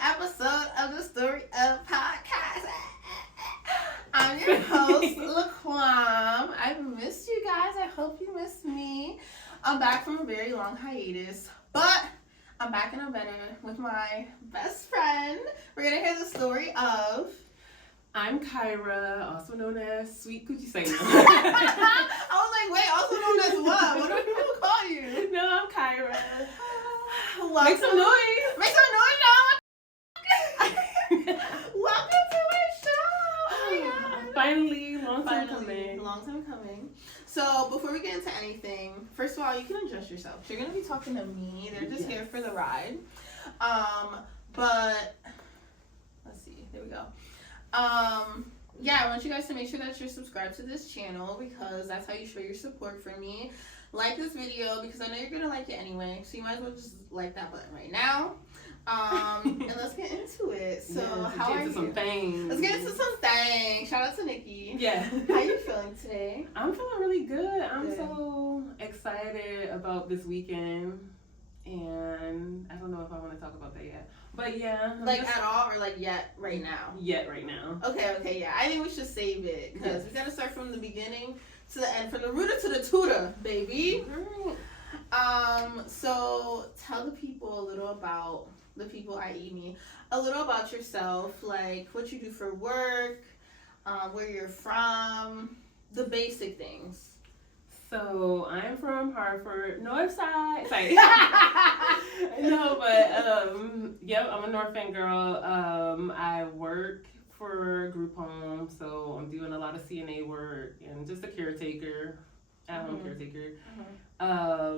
episode of the Story of Podcast. I'm your host, LaQuam. I've missed you guys. I hope you missed me. I'm back from a very long hiatus, but I'm back and I'm better with my best friend. We're going to hear the story of... I'm Kirah, also known as Sweet Coochie Sailor. I was like, wait, also known as what? What do people call you? No, I'm Kirah. Welcome. Make some noise. Make some noise, y'all. Welcome to my show. Oh my God. Finally, long time coming. Long time coming. So before we get into anything, first of all, you can address yourself. You're gonna be talking to me. They're just here for the ride. But let's see. There we go. Yeah, I want you guys to make sure that you're subscribed to this channel because that's how you show your support for me. Like this video because I know you're gonna like it anyway, so you might as well just like that button right now. And let's get into it. So how are you? Some things. Let's get into some things. Shout out to Nikki. Yeah. How you feeling today? I'm feeling really good. I'm so excited about this weekend, and I don't know if I want to talk about that yet. But yeah. At all or yet right now? Yet right now. Okay, yeah. I think we should save it because we gotta start from the beginning to the end, from the rooter to the tutor, baby. So tell the people a little about the people, i.e. me, a little about yourself, like what you do for work, where you're from, the basic things. So I'm from Hartford, North Side. No, but yep, I'm a North End girl. I work for group home, so I'm doing a lot of CNA work and just a caretaker, at-home caretaker. What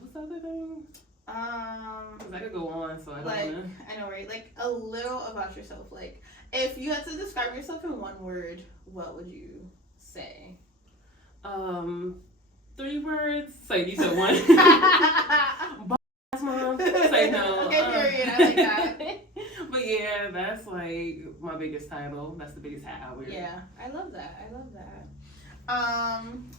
was the other thing? 'Cause I could go on, so I don't know. I know, right? Like a little about yourself. Like if you had to describe yourself in one word, what would you say? 3 words. So you said one. Boss mom. Say no. Okay, period. I like that. But yeah, that's like my biggest title. That's the biggest hat I wear. Yeah, I love that.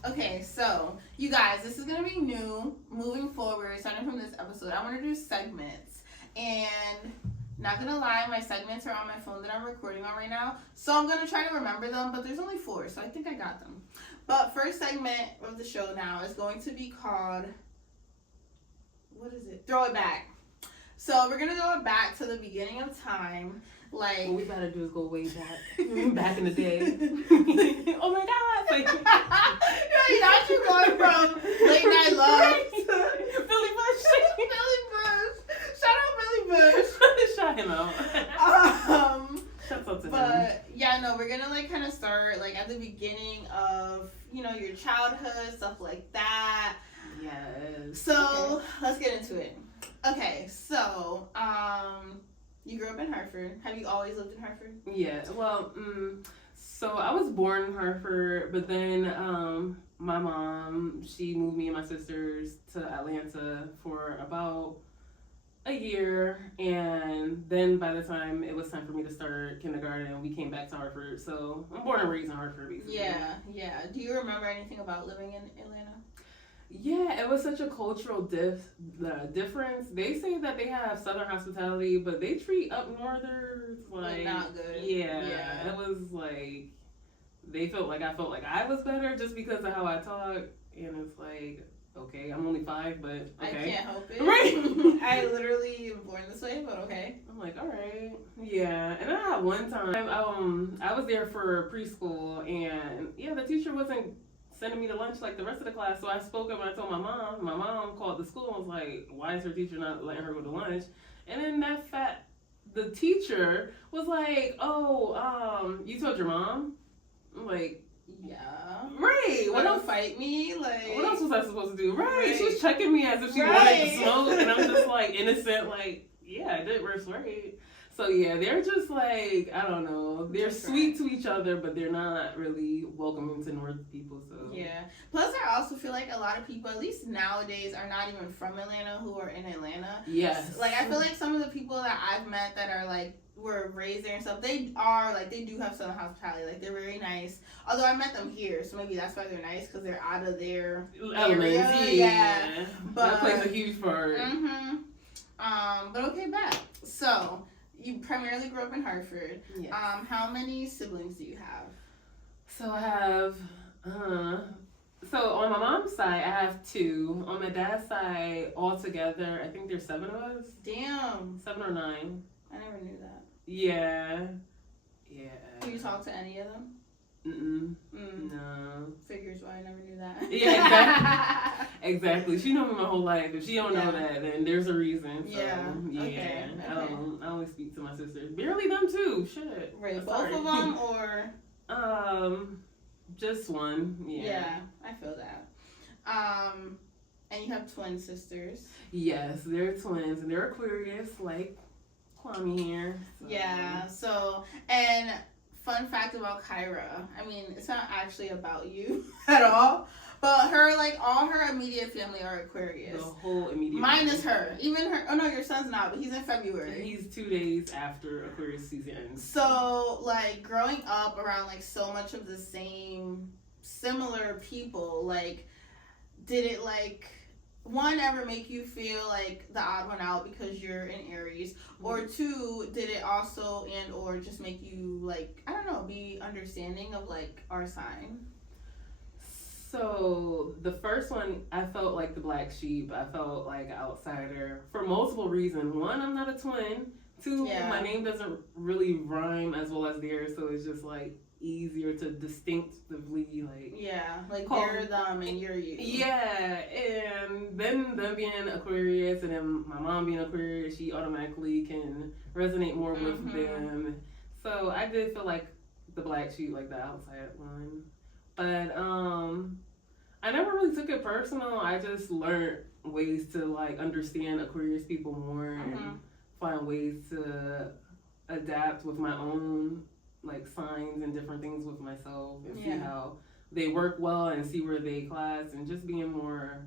Okay, so you guys, this is gonna be new moving forward, starting from this episode. I want to do segments, and not gonna lie, my segments are on my phone that I'm recording on right now, so I'm gonna try to remember them, but there's only 4, so I think I got them. But first segment of the show now is going to be called, what is it? Throw it back. So we're gonna throw it back to the beginning of time. Like, what we better do is go way back, back in the day. Oh my God! Like, not you going from Late Night Love to Billy Bush. Billy Bush. Shout out Billy Bush. Shout him out. Shout out to him. But yeah, no, we're gonna kind of start at the beginning of your childhood, stuff like that. Yes. So let's get into it. Okay, so you grew up in Hartford. Have you always lived in Hartford? Yeah. Well, so I was born in Hartford, but then my mom, she moved me and my sisters to Atlanta for about a year, and then by the time it was time for me to start kindergarten, we came back to Hartford. So I'm born and raised in Hartford, basically. Yeah. Do you remember anything about living in Atlanta? Yeah, it was such a cultural difference. They say that they have Southern hospitality, but they treat up Northers like not good. Yeah, it was like I felt like I was better just because of how I talk, and it's like, okay, I'm only 5, but okay. I can't help it. Right. I literally am born this way, but okay. I'm like, all right, yeah. And I had one time, I was there for preschool, and yeah, the teacher wasn't sending me to lunch like the rest of the class, so I spoke up and I told my mom. My mom called the school and was like, why is her teacher not letting her go to lunch? And then the teacher was like, you told your mom? I'm like, yeah. Right. What, don't fight me? Like, what else was I supposed to do? Right. She was checking me as if she wanted to smoke, and I'm just like innocent, like, yeah, I did worse, right? So yeah, they're just like, I don't know, they're sweet to each other, but they're not really welcoming to North people. So yeah. Plus, I also feel like a lot of people, at least nowadays, are not even from Atlanta who are in Atlanta. Yes. Like I feel like some of the people that I've met that are were raised there and stuff, they do have Southern hospitality. Like they're very nice. Although I met them here, so maybe that's why they're nice, because they're out of their elements. Yeah. But that plays a huge part. But okay, back. So you primarily grew up in Hartford. Yes. How many siblings do you have? So I have, so on my mom's side, I have 2. On my dad's side, altogether, I think there's 7 of us. Damn. 7 or 9. I never knew that. Yeah. Yeah. Do you talk to any of them? No. Figures why I never knew that. Yeah, exactly. Exactly. She knows me my whole life. If she don't know Yeah. that, then there's a reason. So, Yeah. yeah. Okay. I only speak to my sisters. Barely them too. Shit. Right. Both Sorry. of them or? Just one. Yeah. Yeah, I feel that. And you have twin sisters. Yes, they're twins and they're Aquarius, like Kwame here. So. Yeah. So, and fun fact about Kirah. I mean, it's not actually about you at all. But her, like, all her immediate family are Aquarius. The whole immediate Minus family. her. Even her. Oh, no, your son's not, but he's in February. He's 2 days after Aquarius season ends. So, like, growing up around, like, so much of the same, similar people, like, did it, like, one, ever make you feel like the odd one out because you're in Aries? Or 2, did it also and or just make you, like, I don't know, be understanding of, like, our sign? So the first one, I felt like the black sheep. I felt like an outsider for multiple reasons. 1, I'm not a twin. 2, my name doesn't really rhyme as well as theirs, so it's just like easier to distinctively like call they're them and you're you. Yeah, and then them being Aquarius and then my mom being Aquarius, she automatically can resonate more with them. So I did feel like the black sheep, like the outside one. But I never really took it personal. I just learned ways to like understand Aquarius people more and find ways to adapt with my own like signs and different things with myself and see how they work well and see where they class and just being more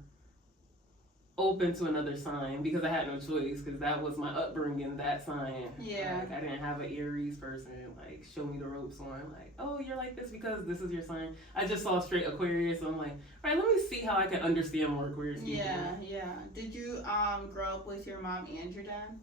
open to another sign because I had no choice because that was my upbringing, that sign. Yeah. Like I didn't have an Aries person like show me the ropes on like, oh, you're like this because this is your sign. I just saw straight Aquarius, so I'm like, all right, let me see how I can understand more Aquarius people. Yeah. Did you grow up with your mom and your dad?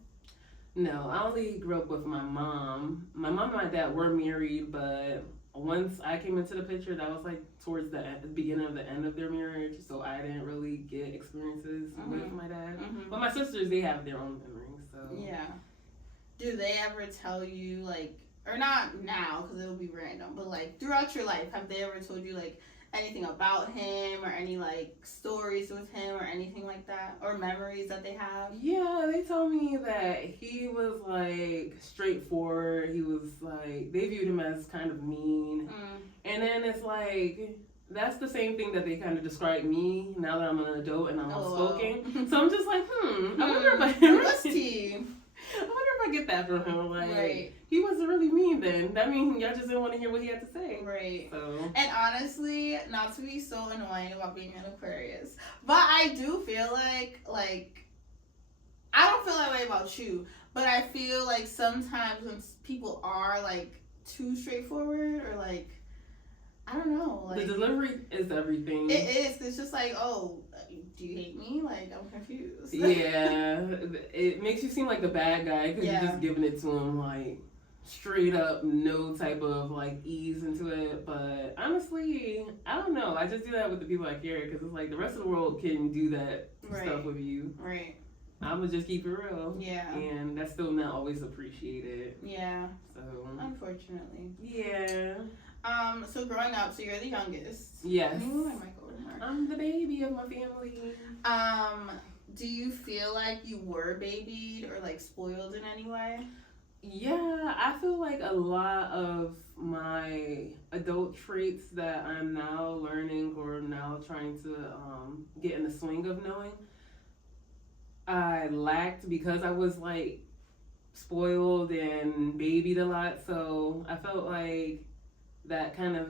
No, I only grew up with my mom. My mom and my dad were married, but once I came into the picture, that was like towards the beginning of the end of their marriage, so I didn't really get experiences with my dad. But my sisters, they have their own memories. So yeah. Do they ever tell you like, or not now because it would be random, but like throughout your life, have they ever told you like anything about him or any like stories with him or anything like that or memories that they have? Yeah, they told me that he was like straightforward. He was like, they viewed him as kind of mean. And then it's like, that's the same thing that they kind of described me now that I'm an adult and I'm outspoken. So I'm just like, I wonder if I wonder if I get that from him. Like, he wasn't really mean then. That means y'all just didn't want to hear what he had to say. Right. So. And honestly, not to be so annoying about being an Aquarius, but I do feel like, I don't feel that way about you, but I feel like sometimes when people are, like, too straightforward or, like, I don't know. Like, the delivery is everything. It is. It's just like, oh, do you hate me? Like, I'm confused. Yeah. It makes you seem like the bad guy because you're just giving it to him, like, straight up, no type of, like, ease into it. But honestly, I don't know. I just do that with the people I care because it's like the rest of the world can do that stuff with you. Right. I'm going to just keep it real. Yeah. And that's still not always appreciated. Yeah. So. Unfortunately. Yeah. So growing up, so you're the youngest. Yes. I'm the baby of my family. Do you feel like you were babied or like spoiled in any way? Yeah, I feel like a lot of my adult traits that I'm now learning or now trying to get in the swing of knowing, I lacked because I was like spoiled and babied a lot. So I felt like that kind of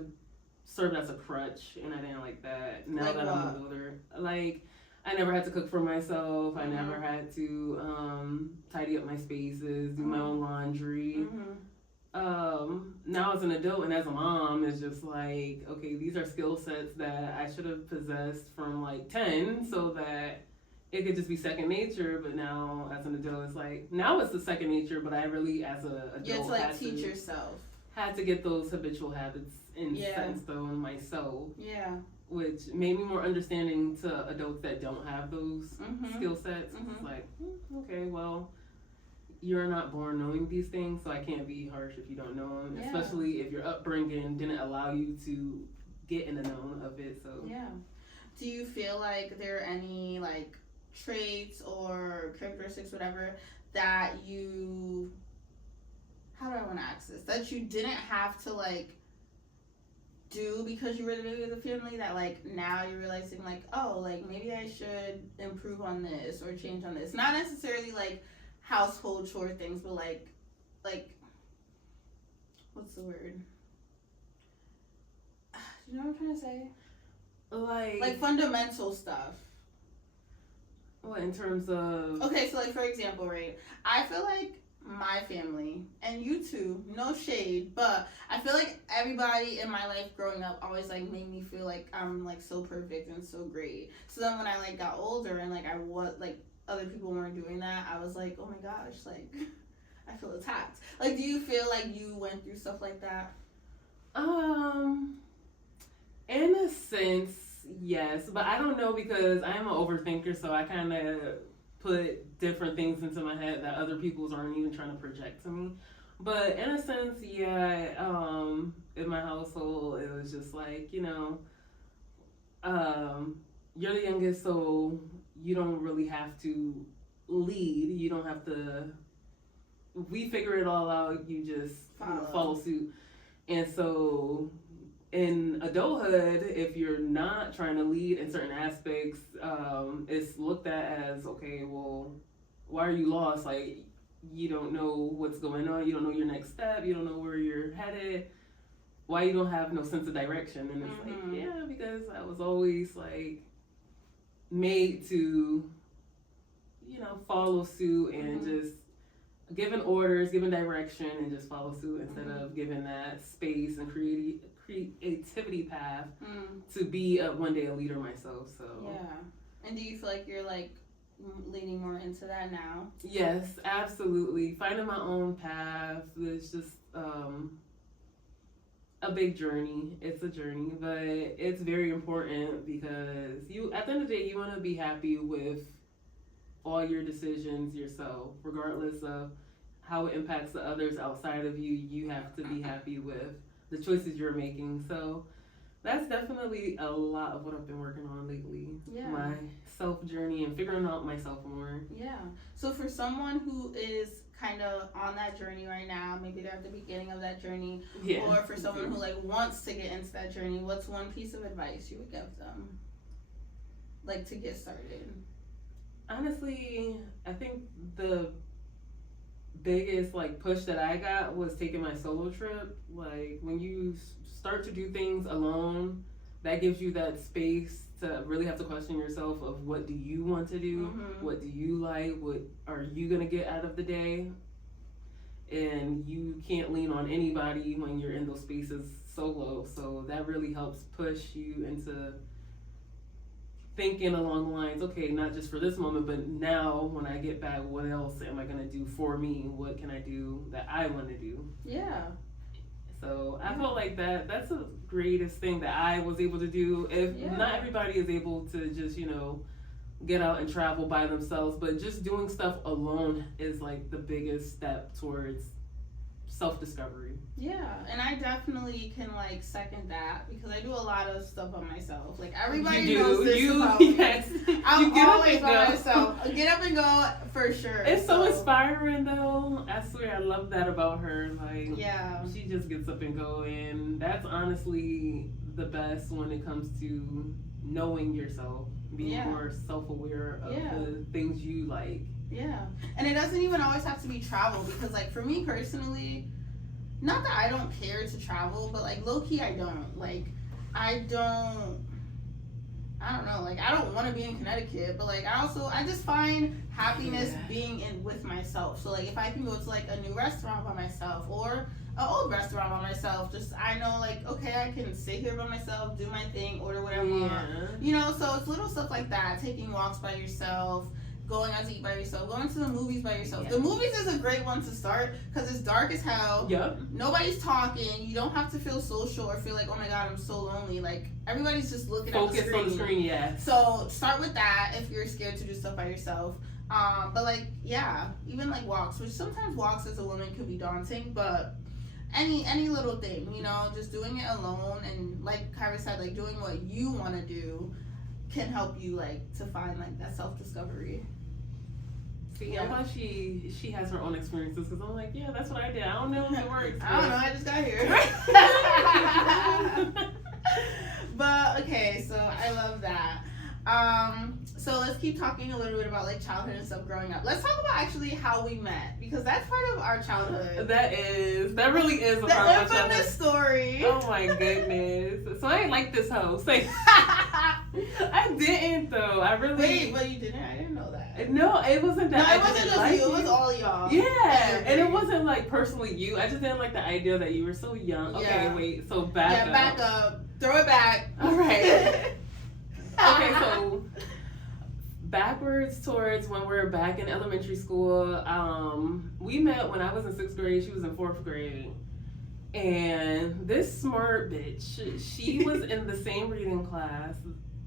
served as a crutch, and I didn't like that. Now like that what? I'm older, like I never had to cook for myself. I never had to tidy up my spaces, do my own laundry. Now as an adult and as a mom, it's just like, okay, these are skill sets that I should have possessed from like 10, so that it could just be second nature, but now as an adult, it's like, now it's the second nature, but I really, as an adult, You have to like teach yourself. Had to get those habitual habits set in stone myself. Yeah. Which made me more understanding to adults that don't have those skill sets. It's like, okay, well, you're not born knowing these things, so I can't be harsh if you don't know them, especially if your upbringing didn't allow you to get in the known of it. So yeah. Do you feel like there are any like traits or characteristics, whatever, that you, how do I want to ask this, that you didn't have to like do because you were the baby of the family, that like now you're realizing like, oh, like maybe I should improve on this or change on this? Not necessarily like household chore things, but like what's the word? You know what I'm trying to say? Like fundamental stuff. What, in terms of? Okay, so like for example, right? I feel like my family, and you too, no shade, but I feel like everybody in my life growing up always like made me feel like I'm like so perfect and so great. So then when I like got older and like I was like other people weren't doing that, I was like, oh my gosh, like I feel attacked. Like, do you feel like you went through stuff like that? In a sense, yes, but I don't know, because I am an overthinker, so I kind of put different things into my head that other people's aren't even trying to project to me. But in a sense, yeah, in my household, it was just like, you know, you're the youngest, so you don't really have to lead. You don't have to, we figure it all out, you just follow suit. And so in adulthood, if you're not trying to lead in certain aspects, it's looked at as, okay, well, why are you lost? Like, you don't know what's going on, you don't know your next step, you don't know where you're headed, why you don't have no sense of direction? And it's like, yeah, because I was always like made to, you know, follow suit and just giving orders, giving direction, and just follow suit instead of giving that space and creativity path to be one day a leader myself. So yeah. And do you feel like you're like leaning more into that now? Yes, absolutely. Finding my own path is just a big journey. It's a journey, but it's very important, because you, at the end of the day, you want to be happy with all your decisions yourself, regardless of how it impacts the others outside of you. You have to be happy with the choices you're making. So that's definitely a lot of what I've been working on lately. Yeah. My self journey and figuring out myself more. Yeah. So for someone who is kind of on that journey right now, maybe they're at the beginning of that journey, or for someone who like wants to get into that journey, what's one piece of advice you would give them, like, to get started? Honestly, I think the biggest like push that I got was taking my solo trip. Like, when you start to do things alone, that gives you that space to really have to question yourself of what do you want to do, what do you like, what are you gonna get out of the day. And you can't lean on anybody when you're in those spaces solo, so that really helps push you into thinking along the lines, okay, not just for this moment, but now when I get back, what else am I gonna do for me? What can I do that I want to do? Yeah. So I felt like that's the greatest thing that I was able to do. If not everybody is able to just, you know, get out and travel by themselves, but just doing stuff alone is like the biggest step towards self-discovery. Yeah, and I definitely can like second that, because I do a lot of stuff by myself. Like, everybody knows this about me. Yes. I'm always by myself. Get up and go for sure. It's so inspiring though. I swear, I love that about her. Like, yeah, she just gets up and go, and that's honestly the best when it comes to knowing yourself, being more self-aware of the things you like. Yeah, and it doesn't even always have to be travel, because like for me personally, not that I don't care to travel, but like low-key I don't. Like, I I don't know, like, I don't want to be in Connecticut, but, like, I just find happiness being with myself. So, like, if I can go to, like, a new restaurant by myself or an old restaurant by myself, just, I know, like, okay, I can sit here by myself, do my thing, order what I want. You know, so it's little stuff like that. Taking walks by yourself, going out to eat by yourself, going to the movies by yourself. The movies is a great one to start because it's dark as hell. Yep. Nobody's talking. You don't have to feel social or feel like, oh my god, I'm so lonely. Like, everybody's just looking at the screen. Focus on the screen, yeah. So start with that if you're scared to do stuff by yourself. But like, yeah, even like walks, which sometimes walks as a woman could be daunting, but any little thing, you know, just doing it alone and like Kirah said, like doing what you want to do can help you like to find like that self-discovery. See, I'm glad she has her own experiences because I'm like, yeah, that's what I did. I don't know if it works. I don't know, I just got here. But okay, so I love that. So let's keep talking a little bit about like childhood and stuff growing up. Let's talk about actually how we met because that's part of our childhood. That really is a part of our childhood. The infamous story. Oh my goodness. So I ain't like this hoe. Say, I didn't though. I really. Wait, but you didn't? I didn't know that. No, it wasn't that. No, it wasn't just you. It was all y'all. Yeah, and it wasn't like personally you. I just didn't like the idea that you were so young. Okay, wait. So back up. Back up. Throw it back. All right. Okay, so backwards towards when we were back in elementary school, we met when I was in 6th grade. She was in 4th grade. And this smart bitch, she was in the same reading class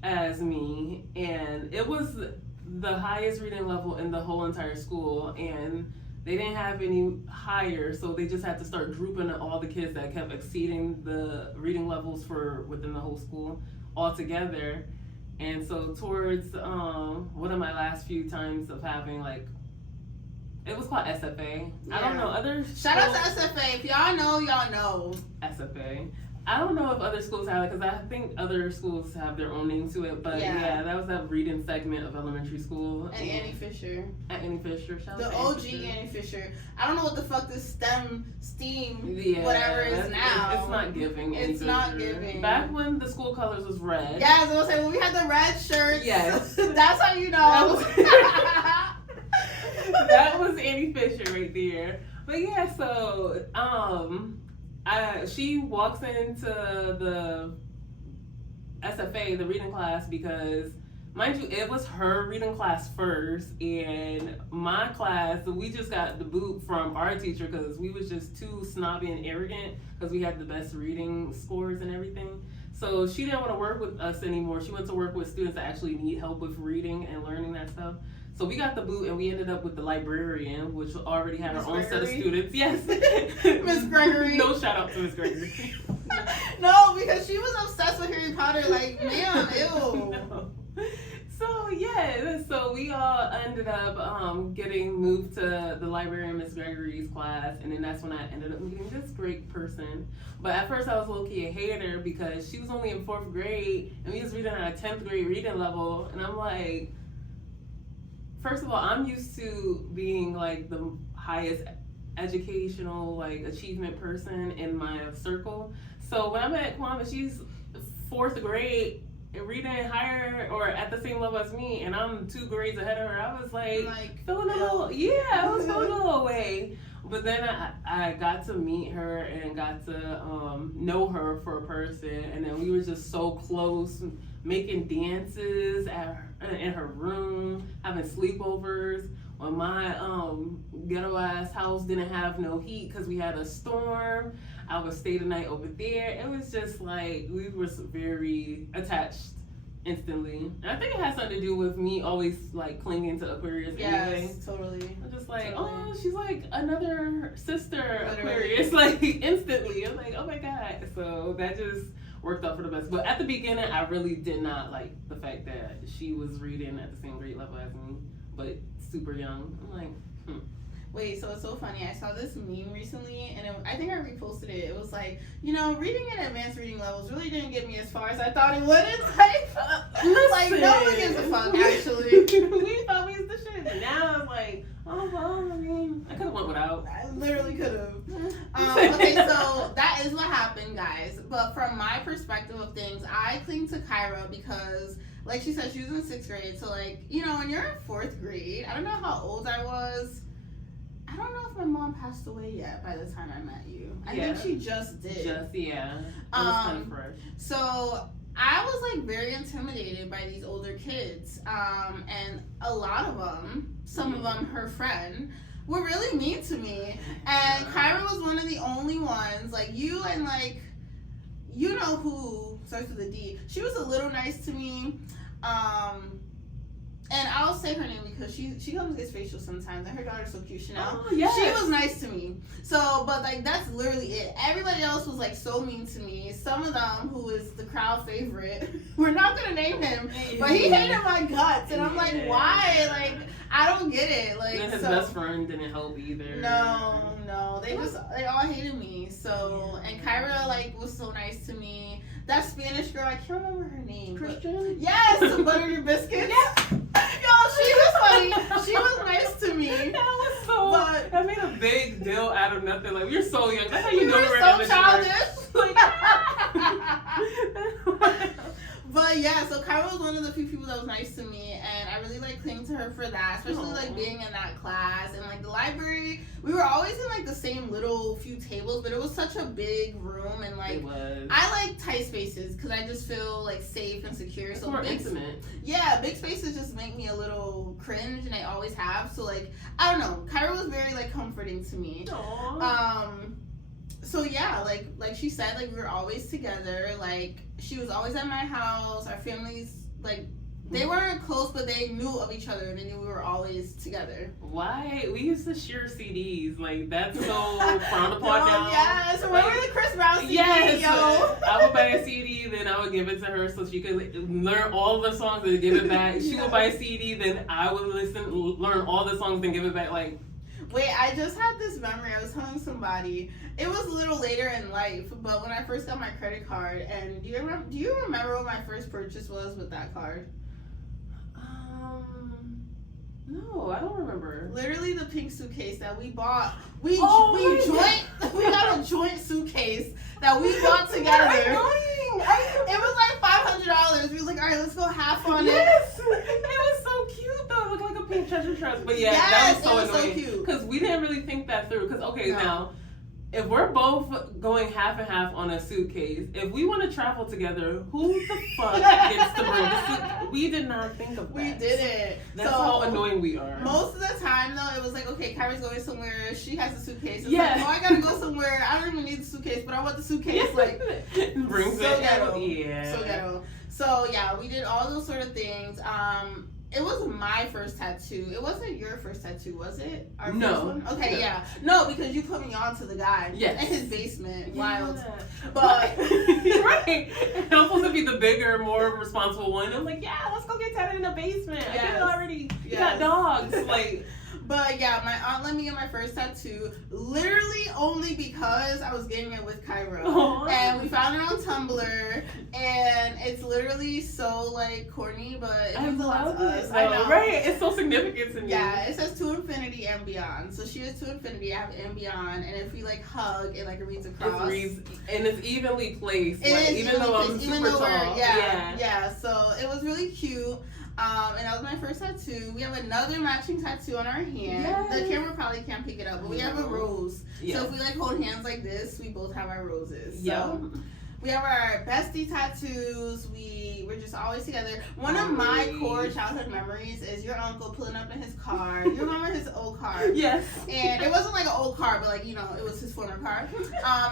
as me. And it was the highest reading level in the whole entire school. And they didn't have any higher, so they just had to start grouping all the kids that kept exceeding the reading levels for within the whole school all together. And so towards one of my last few times of having like, it was called SFA. I don't know, other schools, shout out to SFA. If y'all know, y'all know. SFA. I don't know if other schools have it because I think other schools have their own name to it. But yeah, that was that reading segment of elementary school. And Annie Fisher. At Annie Fisher. Shout out the to OG Fisher. Annie Fisher. I don't know what the fuck this STEM, whatever is now. It's not giving. It's not giving. Back when the school colors was red. Yeah, I was gonna say when we had the red shirts. Yes. That's how you know. That was Annie Fisher right there. But yeah, so she walks into the SFA, the reading class, because mind you, it was her reading class first, and my class, we just got the boot from our teacher because we was just too snobby and arrogant because we had the best reading scores and everything. So she didn't want to work with us anymore. She went to work with students that actually need help with reading and learning that stuff. So we got the boot and we ended up with the librarian, which already had her own set of students. Yes. Miss Gregory. No shout out to Miss Gregory. No, because she was obsessed with Harry Potter. Like, man, ew. No. So yeah, so we all ended up getting moved to the librarian Miss Gregory's class, and then that's when I ended up meeting this great person. But at first I was low-key a hater because she was only in 4th grade and we was reading at a 10th grade reading level, and I'm like, first of all, I'm used to being like the highest educational like achievement person in my circle. So when I met Kwame, she's 4th grade reading higher or at the same level as me, and I'm 2 grades ahead of her. I was like feeling a little, I was feeling a little away. But then I got to meet her and got to know her for a person, and then we were just so close, making dances in her room, having sleepovers. When my ghetto ass house didn't have no heat because we had a storm, I would stay the night over there. It was just like we were very attached instantly. And I think it has something to do with me always like clinging to Aquarius anyway. Yes, totally. I'm just like, oh, she's like another sister Aquarius, like instantly. I'm like, oh my God. So that just worked out for the best. But at the beginning, I really did not like the fact that she was reading at the same grade level as me, but super young. I'm like, Wait, so it's so funny. I saw this meme recently, and I think I reposted it. It was like, you know, reading at advanced reading levels really didn't get me as far as I thought it would in life. Like, no one gives a fuck, actually. We thought we was the shit. Now I'm like, oh, well, I mean, I could have went without. I literally could have. Okay, so that is what happened, guys. But from my perspective of things, I cling to Kirah because like she said, she was in 6th grade. So like, you know, when you're in 4th grade, I don't know how old I was. I don't know if my mom passed away yet by the time I met you. I think she just did. It was kind of fresh. So I was like very intimidated by these older kids. And a lot of them, some of them, her friend, were really mean to me. And Kirah was one of the only ones, like you and like, you know who starts with a D. She was a little nice to me. And I'll say her name because she comes and gets facial sometimes, and her daughter's so cute, Chanel. Oh, yes. She was nice to me. So, but like that's literally it. Everybody else was like so mean to me. Some of them, who is the crowd favorite, we're not gonna name him, but he hated my guts, and I'm like, why? Like I don't get it. Like and his best friend didn't help either. No, they all hated me. So and Kirah like was so nice to me. That Spanish girl, I can't remember her name. Christian? Yes, butter your biscuits. Yes. Yo, she was funny. She was nice to me. That was so. But that made a big deal out of nothing. Like we were so young. That's how you we know were we were so in childish. Like, But yeah, so Kirah was one of the few people that was nice to me, and I really like cling to her for that, especially like being in that class and like the library. We were always in like the same little few tables, but it was such a big room, and like I like tight spaces because I just feel like safe and secure. It's so more big, intimate. Yeah, big spaces just make me a little cringe, and they always have. So like I don't know, Kirah was very like comforting to me. Aww. So yeah, like she said, like we were always together. Like she was always at my house. Our families, like they weren't close, but they knew of each other and they knew we were always together. Why? We used to share CDs. Like that's so frowned upon now. Yes, remember the Chris Brown CD? Yes, Yo. I would buy a CD, then I would give it to her so she could learn all the songs and give it back. She would buy a CD, then I would learn all the songs and give it back. Like. Wait, I just had this memory. I was telling somebody. It was a little later in life, but when I first got my credit card, and do you remember what my first purchase was with that card? No, I don't remember. Literally the pink suitcase that we bought. We got a joint suitcase that we bought together. It was like $500. We was like, all right, let's go half on it. Yes, it was so cute though. It looked like a pink treasure chest. But yeah, that was so annoying because we didn't really think that through. Because now, if we're both going half and half on a suitcase, if we want to travel together, who the fuck gets to bring the suitcase? We did not think of that. We didn't. That's how annoying we are. Most of the time, though, it was like, okay, Kirah's going somewhere. She has a suitcase. It's like, I gotta go somewhere. I don't even need the suitcase, but I want the suitcase. Like, brings so it. ghetto. Yeah. So ghetto. So yeah, we did all those sort of things. It was my first tattoo. It wasn't your first tattoo, was it? Our first one? Okay, no. yeah. No, because you put me on to the guy in his basement. Yeah. Wild. But right. And I'm supposed to be the bigger, more responsible one. I'm like, yeah, let's go get tatted in the basement. I did it already. You got dogs. Like. But yeah, my aunt let me get my first tattoo literally only because I was getting it with Kirah. Aww. And we found it on Tumblr, and it's literally so like corny, but it means a lot to us. I know, right? It's so significant to me. Yeah, it says to infinity and beyond. So she is to infinity, I have and beyond, and if we like hug, it like reads across. And it's evenly placed. It is even though I'm super tall. Yeah. So it was really cute. And that was my first tattoo. We have another matching tattoo on our hand. Yes. The camera probably can't pick it up, but we have a rose. Yes. So if we like hold hands like this, we both have our roses. So we have our bestie tattoos. We're just always together. One of my core childhood memories is your uncle pulling up in his car. You remember his old car? Yes. And it wasn't like an old car, but like, you know, it was his former car.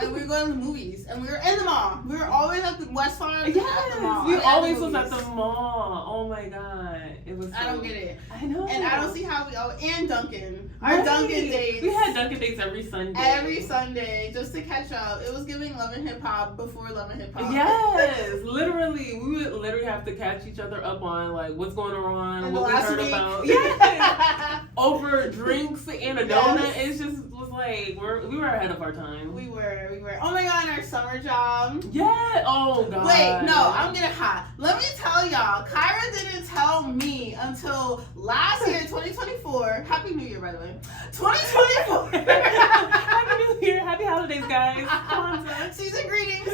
And we were going to the movies, and we were in the mall. We were always at the West Farm. Yes. At the mall. We always was at the mall. Oh my god. It was. I don't get it. I know. And I don't see how we and Duncan. Our Duncan dates. We had Duncan dates every Sunday. Every Sunday, just to catch up. It was giving Love and Hip Hop before Love and Hip Hop. Yes, literally, we would literally have to catch each other up on like what's going on, what we heard about. Yes, over drinks and a donut. It just was like we were ahead of our time. We were. Oh my god, our summer job. Yeah. Oh god. Wait, no, I'm getting hot. Let me tell y'all, Kirah didn't tell me until last year, 2024. Happy New Year, by the way. 2024. Happy New Year. Happy holidays, guys. Season greetings.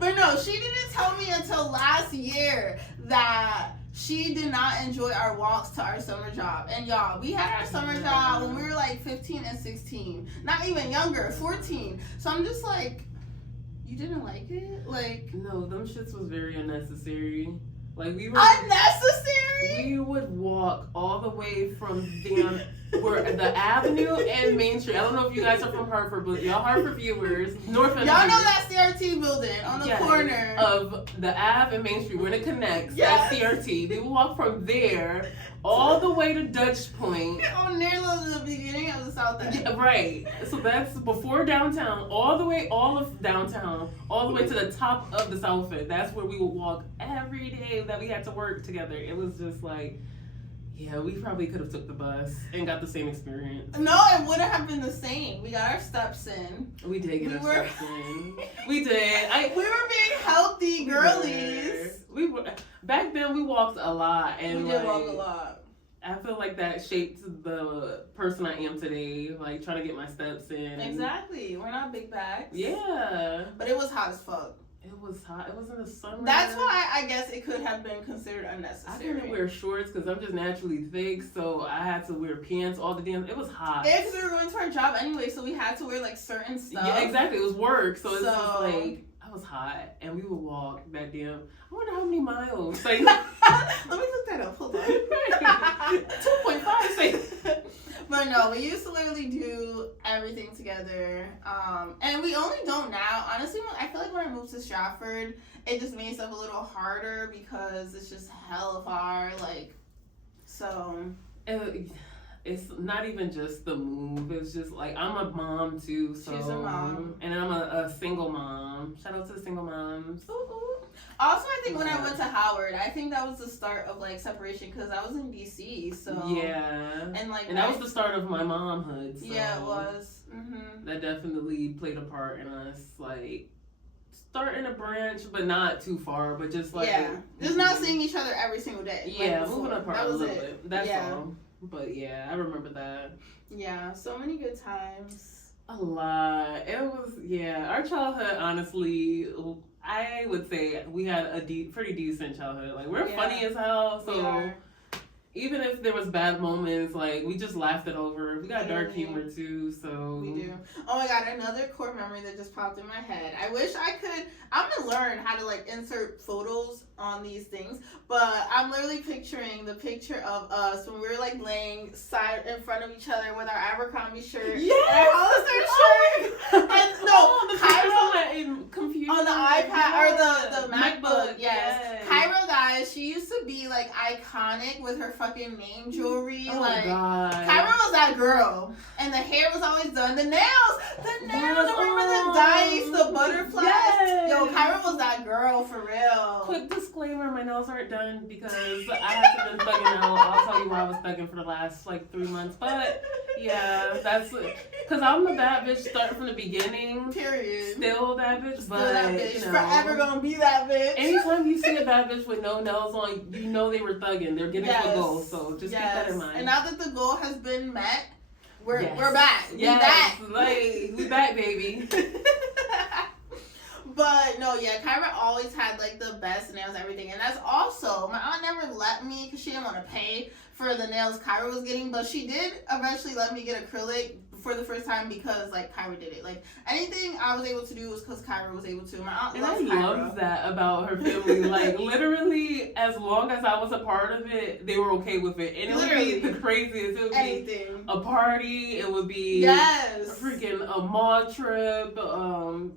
But no, she didn't tell me until last year that she did not enjoy our walks to our summer job. And y'all, we had our summer job when we were like 15 and 16. Not even younger, 14. So I'm just like, you didn't like it? Like, no, them shits was very unnecessary. Like, we were unnecessary? We would walk all the way from down where the Avenue and Main Street. I don't know if you guys are from Hartford, but y'all Hartford viewers, North End. Y'all know that CRT building on the corner of the Ave and Main Street when it connects. Yes. That CRT. We would walk from there all the way to Dutch Point. On near the beginning of the South End. Yeah, right. So that's before downtown, all of downtown, all the way to the top of the South End. That's where we would walk every day that we had to work together. It was just like, yeah, we probably could have took the bus and got the same experience. No, it wouldn't have been the same. We got our steps in. We did get our steps in. We did. We were being healthy girlies. We were. Back then, we walked a lot, and we did walk a lot. I feel like that shaped the person I am today. Like trying to get my steps in. Exactly. We're not big bags. Yeah. But it was hot as fuck. It was hot. It was in the summer. That's why I guess it could have been considered unnecessary. I couldn't wear shorts because I'm just naturally thick, so I had to wear pants all the damn. It was hot. Yeah, because we were going to our job anyway, so we had to wear like certain stuff. Yeah, exactly. It was work, so it's just like I was hot, and we would walk that damn. I wonder how many miles. Like, let me look that up. Hold on. 2.5. But no, we used to literally do everything together. And we only don't now. Honestly, I feel like when I moved to Stratford, it just made stuff a little harder because it's just hella far. Like, so. It's not even just the move. It's just like I'm a mom too. So, she's a mom. And I'm a single mom. Shout out to the single moms. Ooh. Also, I think when I went to Howard, I think that was the start of like separation because I was in DC. So yeah, and that was the start of my momhood. So yeah, it was. Mm-hmm. That definitely played a part in us like starting a branch, but not too far. But just like just not seeing each other every single day. Yeah, like moving apart a little bit. That's yeah. all. But yeah, I remember that. Yeah, so many good times. A lot. It was, our childhood, honestly, I would say we had a pretty decent childhood. Like, we're funny as hell, so even if there was bad moments, like, we just laughed it over. We got dark humor, too, so. We do. Oh, my God, another core memory that just popped in my head. I wish I could, I'm going to learn how to, like, insert photos on these things, but I'm literally picturing the picture of us when we were, like, laying side in front of each other with our Abercrombie shirt. Yes! And our Hollister shirt. And no, Kyra on the iPad or the MacBook. Yes. Kyra, guys, she used to be, like, iconic with her fucking name jewelry. Oh, like, God. Kyra was that girl. And the hair was always done. The nails. Remember the dice, the butterflies? Yes. Yo, Kyra was that girl for real. Quick disclaimer, my nails aren't done because I have been thugging out. I'll tell you why I was thugging for the last, like, 3 months. But, yeah, that's it. Because I'm a bad bitch starting from the beginning. Period. Still that bitch, but, still that bitch. You know, forever gonna be that bitch. Anytime you see a bad bitch with no nails on, you know they were thugging. They're getting to a goal, so just keep that in mind. And now that the goal has been met, we're back. Yes. We back, baby. But no, Kyra always had like the best nails and everything, and that's also my aunt never let me because she didn't want to pay for the nails Kyra was getting, but she did eventually let me get acrylic for the first time because like Kyra did it. Like anything I was able to do was because Kyra was able to. My aunt loves Kyra. I love that about her family. Like literally, as long as I was a part of it, they were okay with it. And it would be the craziest. It would be a party. It would be freaking a mall trip,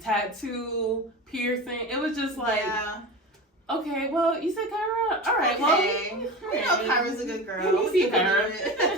tattoo, piercing. It was just like. Okay, well, you said Kyra? All right, okay. Well. We know Kyra's a good girl. You see Kyra.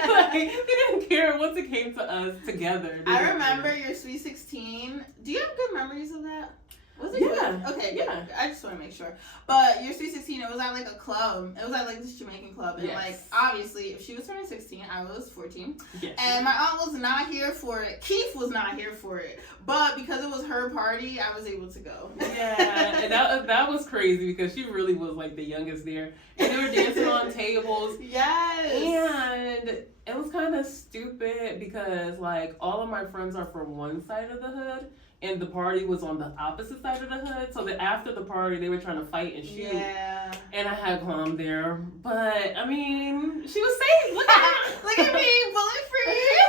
Like, they didn't care once it came to us together. I remember your Sweet 16. Do you have good memories of that? Was it good? Okay, yeah. I just want to make sure. But your Sweet 16, it was at like a club. It was at like this Jamaican club. And like, obviously, if she was turning 16, I was 14. Yes. And my aunt was not here for it. Keith was not here for it. But because it was her party, I was able to go. Yeah, and that was crazy because she really was like the youngest there. And they were dancing on tables. Yes. And it was kind of stupid because like all of my friends are from one side of the hood. and the party was on the opposite side of the hood. So that after the party, they were trying to fight and shoot. Yeah. And I had Kwam there, but I mean, she was safe. Look at her. Look at me, bullet free.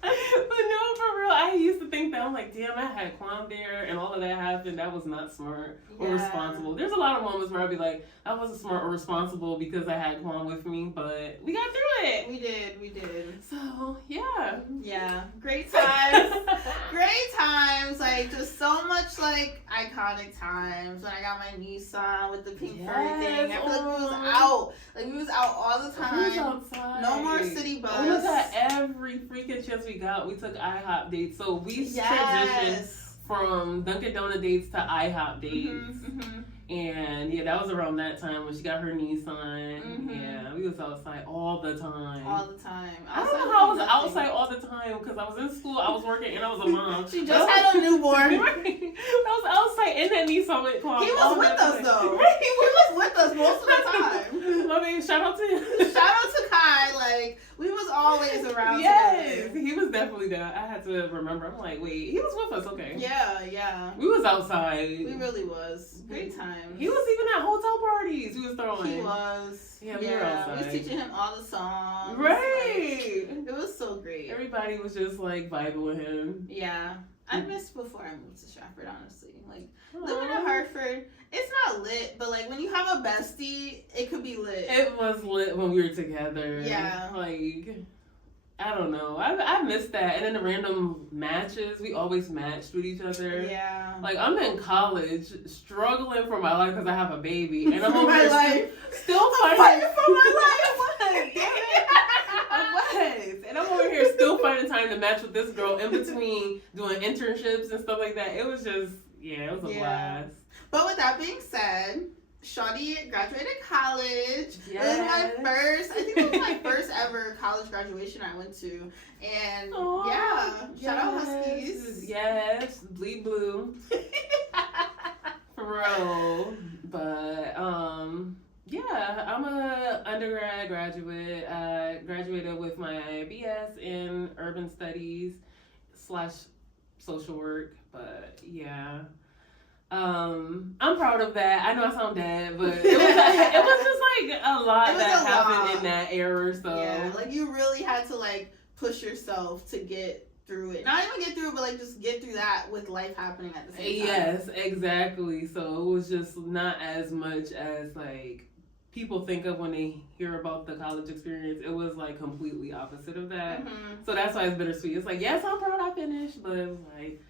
But no, for real, I used to think that. I'm like, damn, I had Kwam there and all of that happened. That was not smart or responsible. There's a lot of moments where I'd be like, I wasn't smart or responsible because I had Kwam with me, but we got through it. We did. So, yeah. Yeah. Great times. Great times. Like, just so much, like, iconic times. When I got my Nissan with the pink furry thing. I feel like we was out. Like, we was out all the time. We was outside. No more city bus. Oh my God, every freaking chance we got, we took IHOP dates. So we transitioned from Dunkin' Donut dates to IHOP dates. And yeah, that was around that time when she got her Nissan. Yeah, we was outside all the time. All the time. I don't know how I was outside all the time because I was in school, I was working, and I was a mom. She just had a newborn. Right. I was outside in that Nissan with Kwam. He was with us though. Right. He was with us most of the time. Love it. Shout out to him. Shout out to Kai. Like, we was always around. Yes, together. he was definitely there. I had to remember. I'm like, wait, he was with us. Okay. Yeah. We was outside. We really was. Great times. He was even at hotel parties. He was throwing. He was. Yeah, we were outside. We was teaching him all the songs. Right. Like, it was so great. Everybody was just like vibing with him. Yeah. I missed before I moved to Stratford, honestly. Like, living in Hartford, it's not lit, but like when you have a bestie, it could be lit. It was lit when we were together. Yeah. Like, I don't know. I missed that. And then the random matches, we always matched with each other. Yeah. Like, I'm in college, struggling for my life because I have a baby. And I'm over my here life. still fighting for my life. I was. And I'm over here still finding time to match with this girl in between doing internships and stuff like that. It was just, it was a blast. But with that being said, Shawty graduated college. Yes. It was my first, I think it was my first ever college graduation I went to. And shout out Huskies. Yes, bleed blue. For real. But, I'm a undergrad graduate. I graduated with my BS in urban studies / social work. But yeah. I'm proud of that. I know I sound dead, but it was just like a lot that happened in that era. So yeah, like you really had to like push yourself to get through it. Not even get through it, but like just get through that with life happening at the same time. Yes, exactly. So it was just not as much as like people think of when they hear about the college experience. It was like completely opposite of that. So that's why it's bittersweet. It's like, yes, I'm proud I finished, but it was like,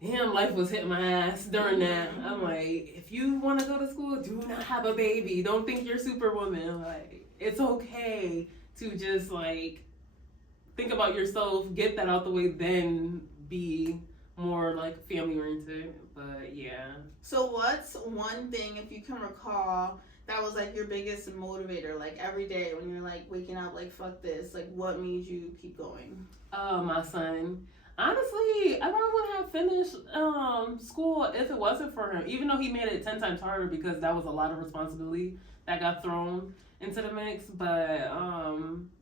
damn, life was hitting my ass during that. I'm like, if you want to go to school, do not have a baby. Don't think you're Superwoman. Like, it's okay to just like think about yourself, get that out the way, then be more like family oriented. But yeah. So what's one thing, if you can recall, that was like your biggest motivator, like every day when you're like waking up, like fuck this, like what made you keep going? My son. Honestly, I probably wouldn't have finished school if it wasn't for him, even though he made it 10 times harder because that was a lot of responsibility that got thrown into the mix. But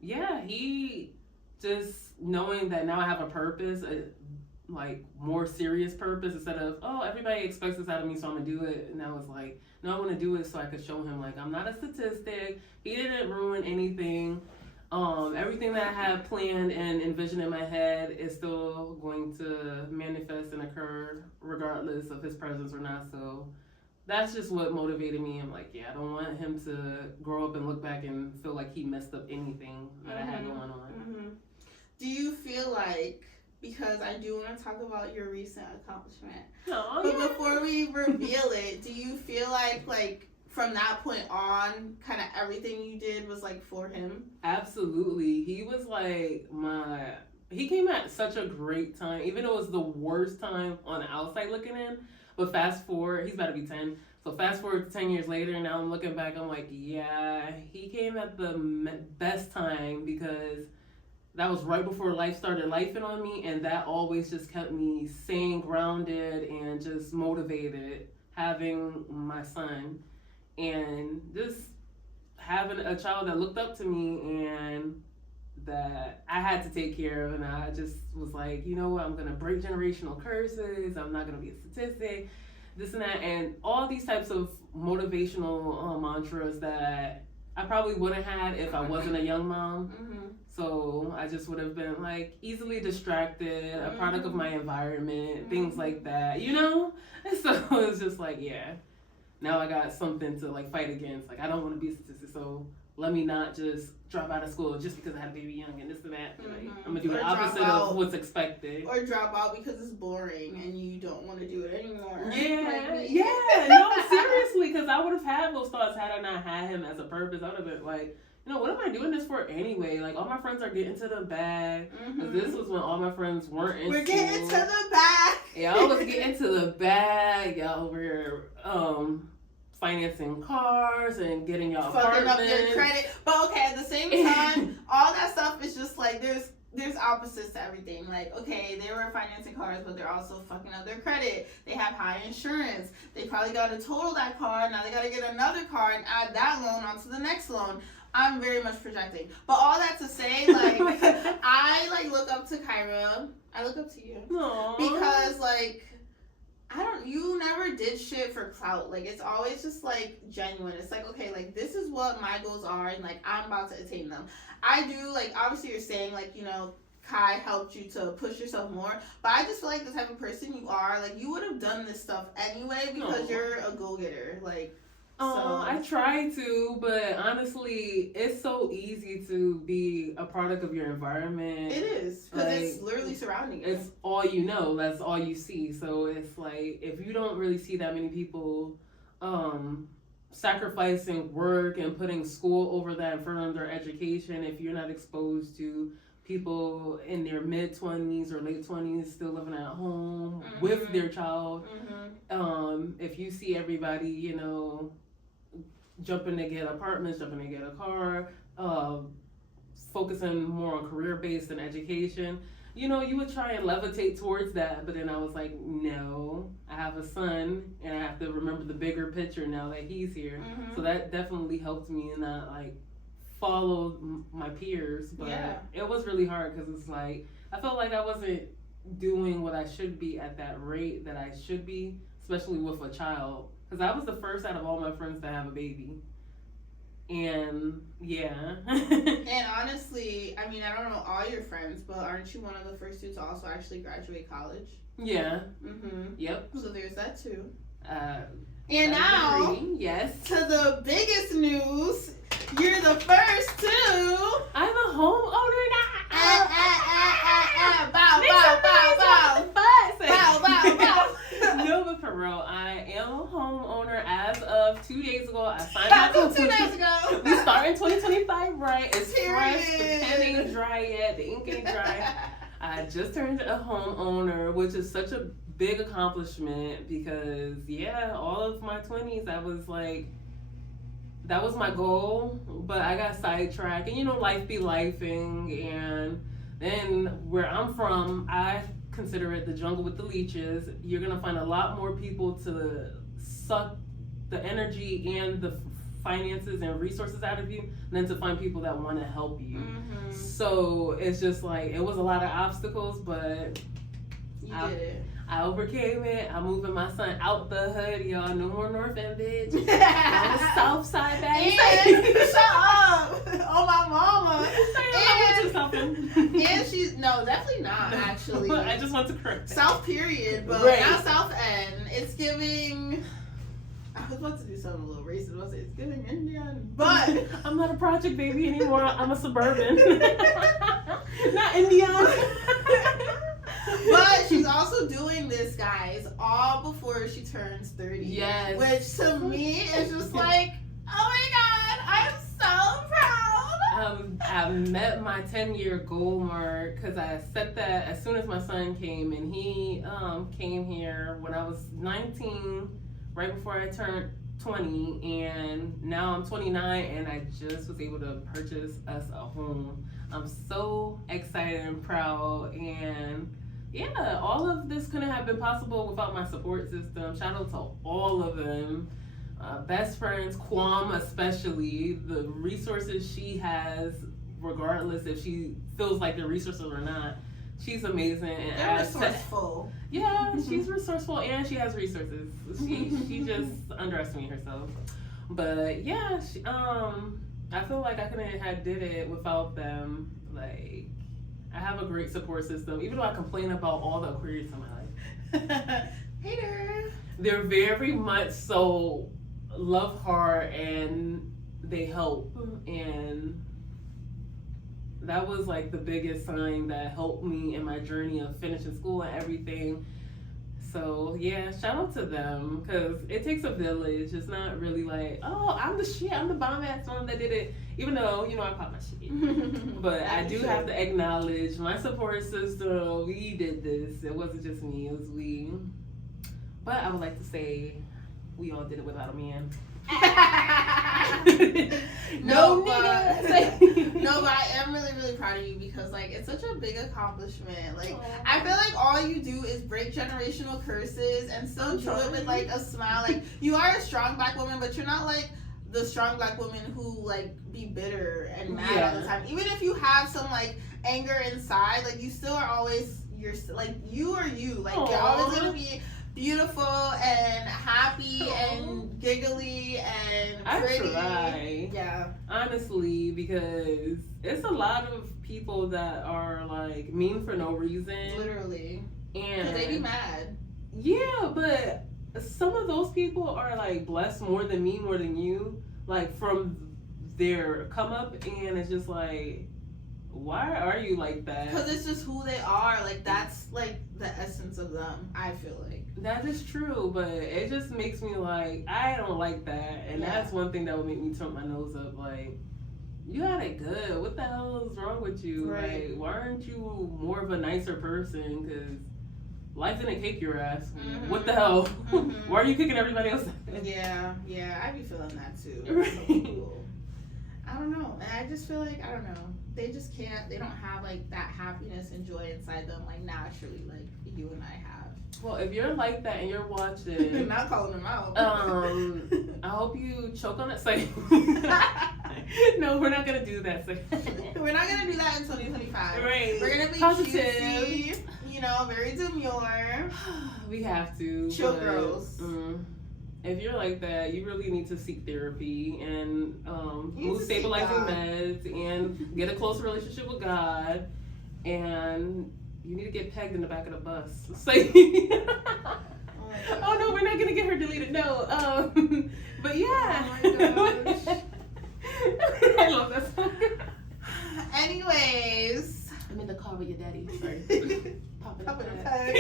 he just knowing that now I have a purpose, like more serious purpose, instead of, oh, everybody expects this out of me, so I'm gonna do it. And I was like, no, I want to do it so I could show him like I'm not a statistic. He didn't ruin anything. Everything that I had planned and envisioned in my head is still going to manifest and occur regardless of his presence or not. So that's just what motivated me. I'm like, I don't want him to grow up and look back and feel like he messed up anything that I had going on. Do you feel like, because I do want to talk about your recent accomplishment, but before we reveal it, do you feel like from that point on, kind of everything you did was like for him? Absolutely. He was like he came at such a great time, even though it was the worst time on the outside looking in. But fast forward, he's about to be 10. So fast forward 10 years later, and now I'm looking back, I'm like, he came at the best time because that was right before life started lifing on me. And that always just kept me staying grounded and just motivated, having my son. And just having a child that looked up to me and that I had to take care of, and I just was like, you know what, I'm gonna break generational curses. I'm not gonna be a statistic, this and that, and all these types of motivational mantras that I probably wouldn't have if I wasn't a young mom. So I just would have been like easily distracted, a product of my environment, things like that, you know? So it's just like, yeah, now I got something to like fight against. Like, I don't want to be a statistic, so let me not just drop out of school just because I had a baby young and this and that. Like, I'm gonna do the opposite of what's expected. Or drop out because it's boring and you don't want to do it anymore. Yeah, no, seriously, because I would have had those thoughts had I not had him as a purpose. I would have been like, you know, what am I doing this for anyway? Like, all my friends are getting to the bag. Because this was when all my friends weren't in We're school. getting to the bag. Y'all was getting to the bag. Y'all were financing cars and getting y'all fucking apartments. up your credit. But okay, at the same time, all that stuff is just like there's opposites to everything. Like, okay, they were financing cars, but they're also fucking up their credit. They have high insurance. They probably got to total that car. Now they got to get another car and add that loan onto the next loan. I'm very much projecting. But all that to say, like, I, like, look up to Kirah. I look up to you. Aww. Because, like, you never did shit for clout. Like, it's always just, like, genuine. It's like, okay, like, this is what my goals are, and, like, I'm about to attain them. I do, like, obviously you're saying, like, you know, Kai helped you to push yourself more, but I just feel like the type of person you are, like, you would have done this stuff anyway because you're a go-getter. Like, I try to, but honestly, it's so easy to be a product of your environment. It is, because it's literally surrounding you. It's all you know. That's all you see. So it's like, if you don't really see that many people sacrificing work and putting school over that in front of their education, if you're not exposed to people in their mid-20s or late 20s still living at home with their child, if you see everybody, you know, jumping to get apartments, jumping to get a car, focusing more on career-based and education, you know, you would try and levitate towards that. But then I was like, no, I have a son and I have to remember the bigger picture now that he's here. So that definitely helped me in that, like, follow my peers. But it was really hard because it's like, I felt like I wasn't doing what I should be at that rate that I should be, especially with a child. Because I was the first out of all my friends to have a baby. And, yeah. And honestly, I mean, I don't know all your friends, but aren't you one of the first two to also actually graduate college? Yeah. Yep. So there's that too. And now, yes, to the biggest news, you're the first to... I'm a homeowner now. Bow, bow, bow, bow. Bow, bow, bow. No, but for real, I am a homeowner as of 2 days ago. I signed up 2 days ago. We start in 2025, right? It's Period. fresh. The pen ain't dry yet. The ink ain't dry. I just turned a homeowner, which is such a big accomplishment because, yeah, all of my 20s, I was like, that was my goal, but I got sidetracked. And, you know, life be lifing. And then where I'm from, I consider it the jungle with the leeches. You're going to find a lot more people to suck the energy and the finances and resources out of you than to find people that want to help you. So it's just like, it was a lot of obstacles, but you did it. I overcame it. I'm moving my son out the hood, y'all. No more North End, bitch. On the South Side, baby. Shut up! Oh, my mama. And she's definitely not actually. I just want to correct South period, but not South End. It's giving. I was about to do something a little racist. I was it's giving Indian, but I'm not a project baby anymore. I'm a suburban. Not Indian. But she's also doing this, guys, all before she turns 30. Yes. Which to me is just like, oh my God, I'm so proud. I met my 10-year goal mark because I set that as soon as my son came, and he came here when I was 19, right before I turned 20, and now I'm 29, and I just was able to purchase us a home. I'm so excited and proud, and yeah, all of this couldn't have been possible without my support system. Shout out to all of them. Best friends, Kwam especially, the resources she has regardless if she feels like they're resourceful or not. She's amazing. And they're resourceful. Yeah, she's resourceful and she has resources. She just underestimates herself. But yeah, I feel like I couldn't have did it without them. Like, I have a great support system, even though I complain about all the Aquarius in my life. Hater. They're very much so love hard and they help, and that was like the biggest sign that helped me in my journey of finishing school and everything. So yeah, shout out to them, because it takes a village. It's not really like, oh, I'm the shit, I'm the bomb ass one that did it, even though, you know, I pop my shit. But I do have to acknowledge my support system. We did this. It wasn't just me, it was we. But I would like to say we all did it without a man. No, but I am really, really proud of you, because like it's such a big accomplishment. Like, I feel like all you do is break generational curses and still do it with like a smile. Like, you are a strong Black woman, but you're not like the strong Black woman who like be bitter and mad all the time. Even if you have some like anger inside, like you still are always like you are you. Like, you're always gonna be beautiful and happy and giggly and pretty. I try. Yeah. Honestly, because it's a lot of people that are like mean for no reason. Literally. And because they be mad. Yeah, but some of those people are like blessed more than me, more than you. Like, from their come up, and it's just like, why are you like that? Because it's just who they are. Like, that's like the essence of them, I feel like. That is true, but it just makes me like, I don't like that. And that's one thing that would make me turn my nose up. Like, you got it good. What the hell is wrong with you? Right. Like, why aren't you more of a nicer person? Because life didn't kick your ass. Mm-hmm. What the hell? Mm-hmm. Why are you kicking everybody else? Yeah, I be feeling that too. Right. Some people. I don't know. And I just feel like, I don't know. They just can't, they don't have like that happiness and joy inside them like naturally like you and I have. Well, if you're like that and you're watching, not calling them out. I hope you choke on that site. No, we're not gonna do that. We're not gonna do that in 2025. Right. We're gonna be positive, cutesy, you know, very demure. We have to. Chill girls. If you're like that, you really need to seek therapy and move stabilizing meds and get a close relationship with God, and you need to get pegged in the back of the bus. Oh no, we're not gonna get her deleted. No. But yeah. Oh my gosh. I love that song. Anyways, I'm in the car with your daddy. Sorry. Popping a peg.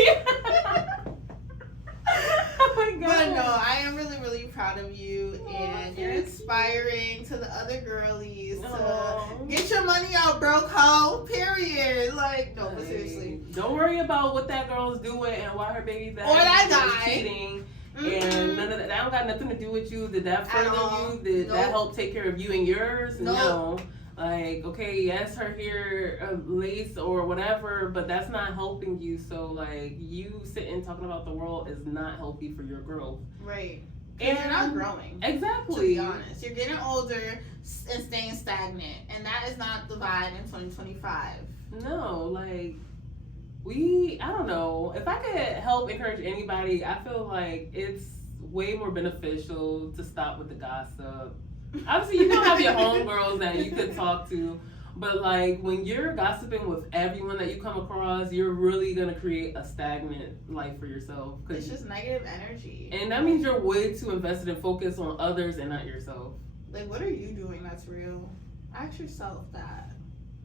Oh my god. But no, I am really, really proud of you, and you're inspiring to the other girlies to get your money out, broke hoe. Period. Like, no, but seriously, don't worry about what that girl's doing and why her baby daddy or that guy cheating. And none of that don't got nothing to do with you. Did that further you? Did that help take care of you and yours? No. Like, okay, yes, her hair lace or whatever, but that's not helping you. So, like, you sitting talking about the world is not healthy for your growth. Right. And you're not growing. Exactly. To be honest. You're getting older and staying stagnant. And that is not the vibe in 2025. No, like, I don't know. If I could help encourage anybody, I feel like it's way more beneficial to stop with the gossip. Obviously, you don't have your homegirls that you could talk to, but like when you're gossiping with everyone that you come across, you're really gonna create a stagnant life for yourself. It's just negative energy, and that means you're way too invested in focus on others and not yourself. Like, what are you doing that's real? Ask yourself that.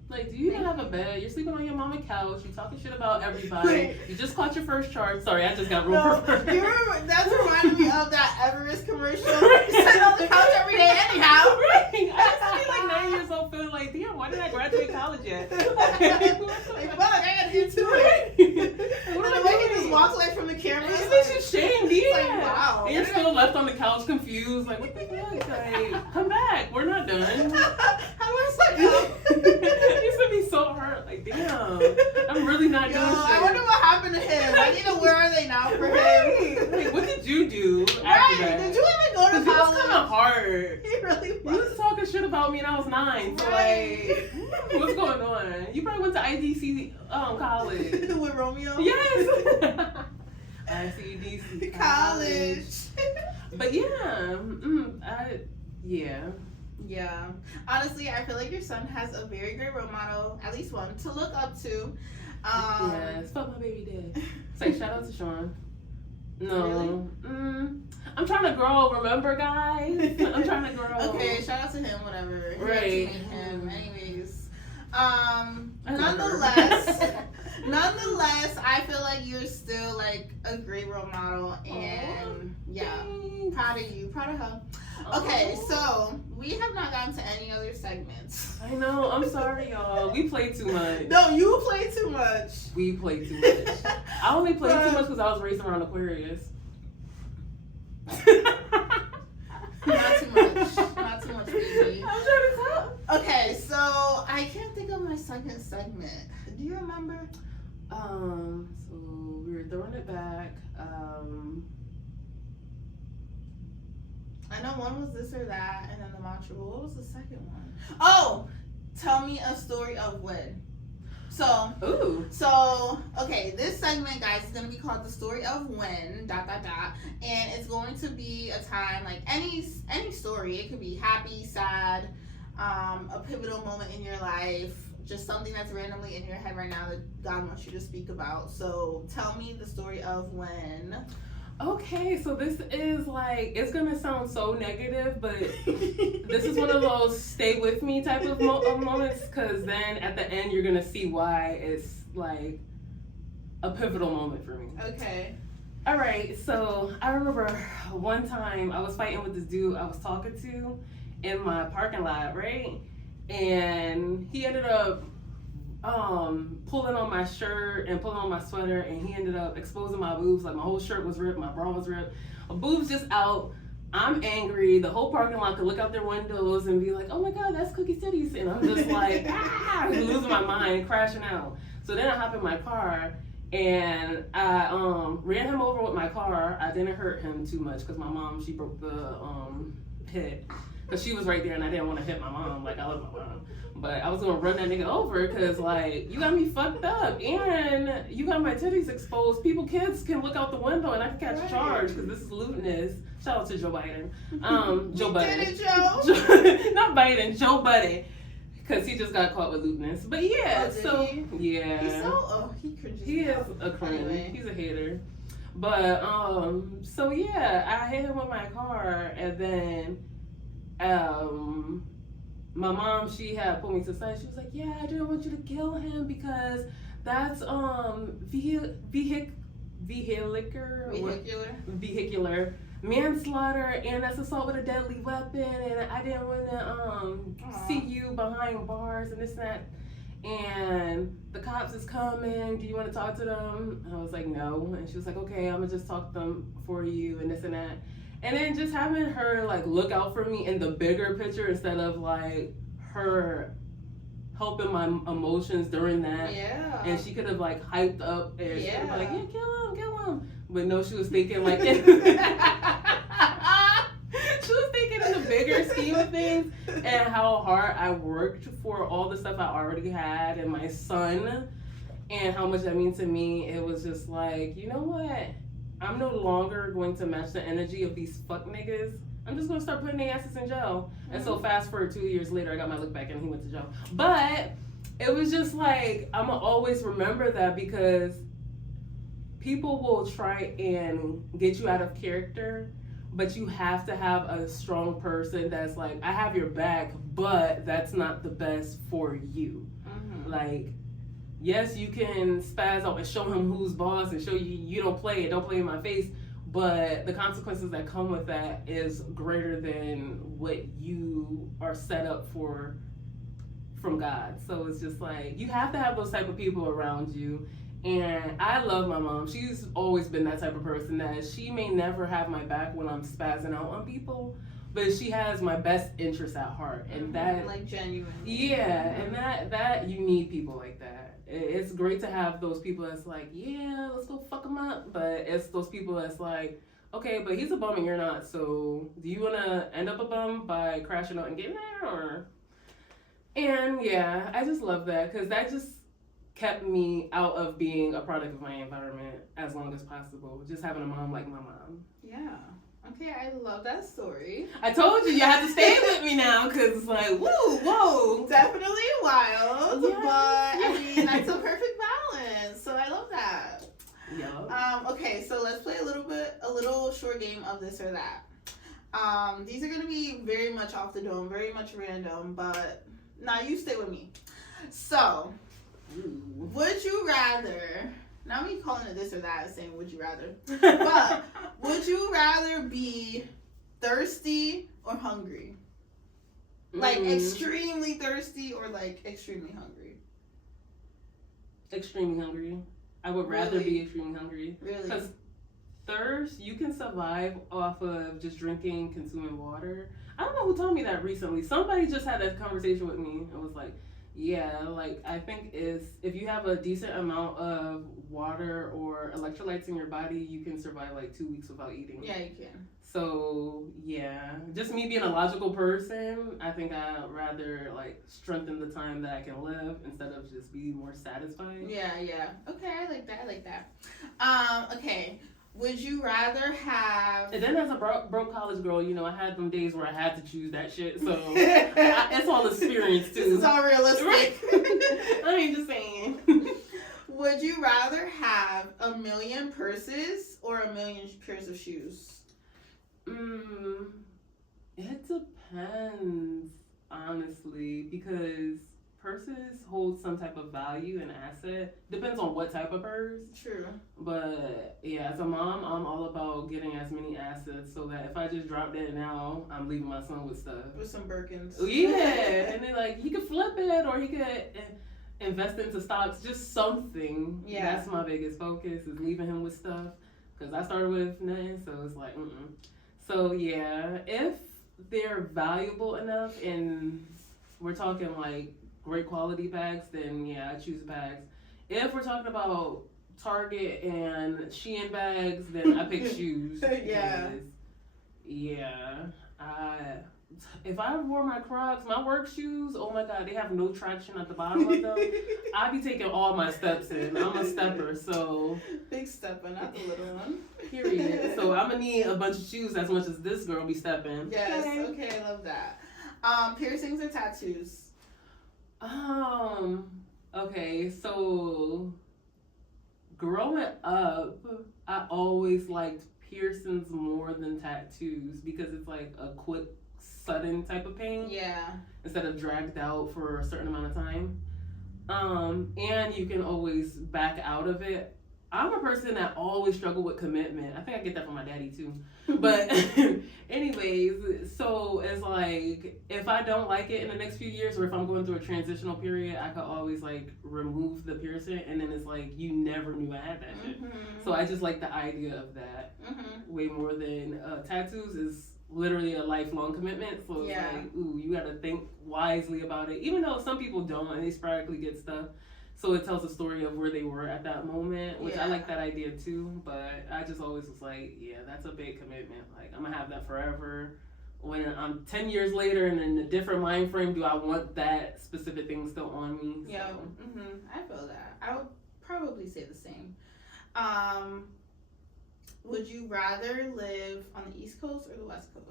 Like, do you even have a bed? You're sleeping on your mama's couch. You're talking shit about everybody. You just caught your first charge. Sorry, I just got real. No, you remember, that's reminding me of that Everest commercial. You sit on the couch every day anyhow. Right. I used to be like 9 years old feeling like, damn, why didn't I graduate college yet? Like, fuck, I gotta get to it. And the way he just walks away from the camera. It makes you shamed, yeah. Like, wow. And you're still left on the couch confused. Like, what the fuck? Like, come back. We're not done. How was I It used to be so hurt. Like, damn, I'm really not doing shit. I wonder what happened to him. I need to, where are they now for him? Like, what did you do after that? Did you even go to Because you was kind of hard. He really You was talking shit about me and I was 9. So, like, what's going on? You probably went to IDC college. With Romeo? Yes. ICDC College. But yeah, Yeah. Honestly, I feel like your son has a very great role model, at least one, to look up to. Yes, fuck my baby dad. Say shout out to Sean. No. Really? I'm trying to grow, remember, guys? I'm trying to grow. Okay, shout out to him, whatever. You Right. have to meet him. Anyways. Nonetheless, I feel like you're still like a great role model, and proud of you, proud of her. Okay, so we have not gotten to any other segments. I know, I'm sorry, y'all. We play too much. No, you play too much. We play too much. I only played too much because I was racing around Aquarius. Not too much, baby. I'm trying to tell. Okay, so I can't think of my second segment. Do you remember? So we were throwing it back. I know one was this or that, and then the mantra. What was the second one? Oh, tell me a story of when. So, okay, this segment, guys, is going to be called The Story of When, ... And it's going to be a time, like any story. It could be happy, sad, a pivotal moment in your life, just something that's randomly in your head right now that God wants you to speak about. So, tell me the story of when. Okay, so this is like, it's gonna sound so negative, but this is one of those stay with me type of moments, because then at the end you're gonna see why it's like a pivotal moment for me. Okay. All right, so I remember one time I was fighting with this dude I was talking to in my parking lot, right? And he ended up pulling on my shirt and pulling on my sweater, and he ended up exposing my boobs. Like, my whole shirt was ripped, my bra was ripped, my boobs just out. I'm angry. The whole parking lot could look out their windows and be like, oh my God, that's Cookie Titties. And I'm just like, losing my mind, crashing out. So then I hop in my car and I ran him over with my car. I didn't hurt him too much because my mom, she broke the hit. Because she was right there and I didn't want to hit my mom. Like, I love my mom. But I was going to run that nigga over because, like, you got me fucked up. And you got my titties exposed. Kids can look out the window and I can catch a charge because this is lewdness. Shout out to Joebudden. Joebudden. Did it, Joe? Not Biden, Joebudden. Because he just got caught with lewdness. But yeah, yeah. He's so, he cringes. He is a cringe. Anyway. He's a hater. But, so yeah, I hit him with my car and then, my mom, she had pulled me to the side. She was like, yeah, I didn't want you to kill him because that's vehicular manslaughter, and that's assault with a deadly weapon, and I didn't want to see you behind bars and this and that. And the cops is coming. Do you want to talk to them? I was like, no. And she was like, okay, I'm gonna just talk to them for you and this and that. And then just having her like look out for me in the bigger picture instead of like her helping my emotions during that. Yeah. And she could have like hyped up and she could have like, yeah, kill him. But no, she was thinking like she was thinking in the bigger scheme of things and how hard I worked for all the stuff I already had and my son and how much that means to me. It was just like, you know what? I'm no longer going to match the energy of these fuck niggas. I'm just going to start putting their asses in jail. Mm-hmm. And so fast forward 2 years later, I got my look back and he went to jail. But it was just like, I'm going to always remember that because people will try and get you out of character, but you have to have a strong person that's like, I have your back, but that's not the best for you. Mm-hmm. Like, yes, you can spaz out and show him who's boss and show you don't play in my face, but the consequences that come with that is greater than what you are set up for from God. So it's just like, you have to have those type of people around you. And I love my mom. She's always been that type of person that she may never have my back when I'm spazzing out on people, but she has my best interest at heart. And that, like, genuine. Yeah, and that you need people like that. It's great to have those people that's like, yeah, let's go fuck them up. But it's those people that's like, okay, but he's a bum and you're not, so do you want to end up a bum by crashing out and getting there, or? And yeah, I just love that because that just kept me out of being a product of my environment as long as possible. Just having a mom like my mom. Yeah. Okay, I love that story. I told you have to stay with me now because it's like, whoa. Definitely wild, Yes. but I mean, that's a perfect balance. So I love that. Yeah. Okay, so let's play a little short game of this or that. These are gonna be very much off the dome, very much random, but now you stay with me. So, would you rather? Not me calling it this or that, saying would you rather, but would you rather be thirsty or hungry? Like extremely thirsty or like extremely hungry? Extremely hungry. I would rather be extremely hungry. Really? Because thirst, you can survive off of just drinking, consuming water. I don't know who told me that recently. Somebody just had that conversation with me. It was like, yeah, like I think if you have a decent amount of water or electrolytes in your body, you can survive like 2 weeks without eating. Yeah, you can. So yeah, just me being a logical person, I think I'd rather like strengthen the time that I can live instead of just be more satisfied. Yeah. Okay, I like that. Okay. Would you rather have? And then as a broke college girl, you know, I had them days where I had to choose that shit. So it's all experience too. This is all realistic. Right? I ain't just saying. Would you rather have 1 million purses or 1 million pairs of shoes? It depends, honestly, because purses hold some type of value and asset. Depends on what type of purse. True. But yeah, as a mom, I'm all about getting as many assets so that if I just drop dead now, I'm leaving my son with stuff. With some Birkins. Yeah, and then like he could flip it or he could invest into stocks, just something. Yeah. That's my biggest focus is leaving him with stuff because I started with nothing, so it's like So yeah, if they're valuable enough and we're talking like great quality bags, then yeah, I choose bags. If we're talking about Target and Shein bags, then I pick shoes. Yeah. If I wore my Crocs, my work shoes, oh my God, they have no traction at the bottom of them. I be taking all my steps in. I'm a stepper, so. Big stepper, not the little one. Period. So I'm gonna need a bunch of shoes as much as this girl be stepping. Yes, okay, I love that. Piercings or tattoos? Okay, so growing up, I always liked piercings more than tattoos because it's like a quick, sudden type of pain. Yeah. Instead of dragged out for a certain amount of time. And you can always back out of it. I'm a person that always struggle with commitment. I think I get that from my daddy too. But anyways, so it's like if I don't like it in the next few years or if I'm going through a transitional period, I could always like remove the piercing and then it's like you never knew I had that shit. So I just like the idea of that way more than tattoos is literally a lifelong commitment. So it's like, ooh, you gotta think wisely about it. Even though some people don't and they sporadically get stuff. So it tells a story of where they were at that moment, which I like that idea too. But I just always was like, yeah, that's a big commitment. Like, I'm going to have that forever. When I'm 10 years later and in a different mind frame, do I want that specific thing still on me? So. Yeah, I feel that. I would probably say the same. Would you rather live on the East Coast or the West Coast?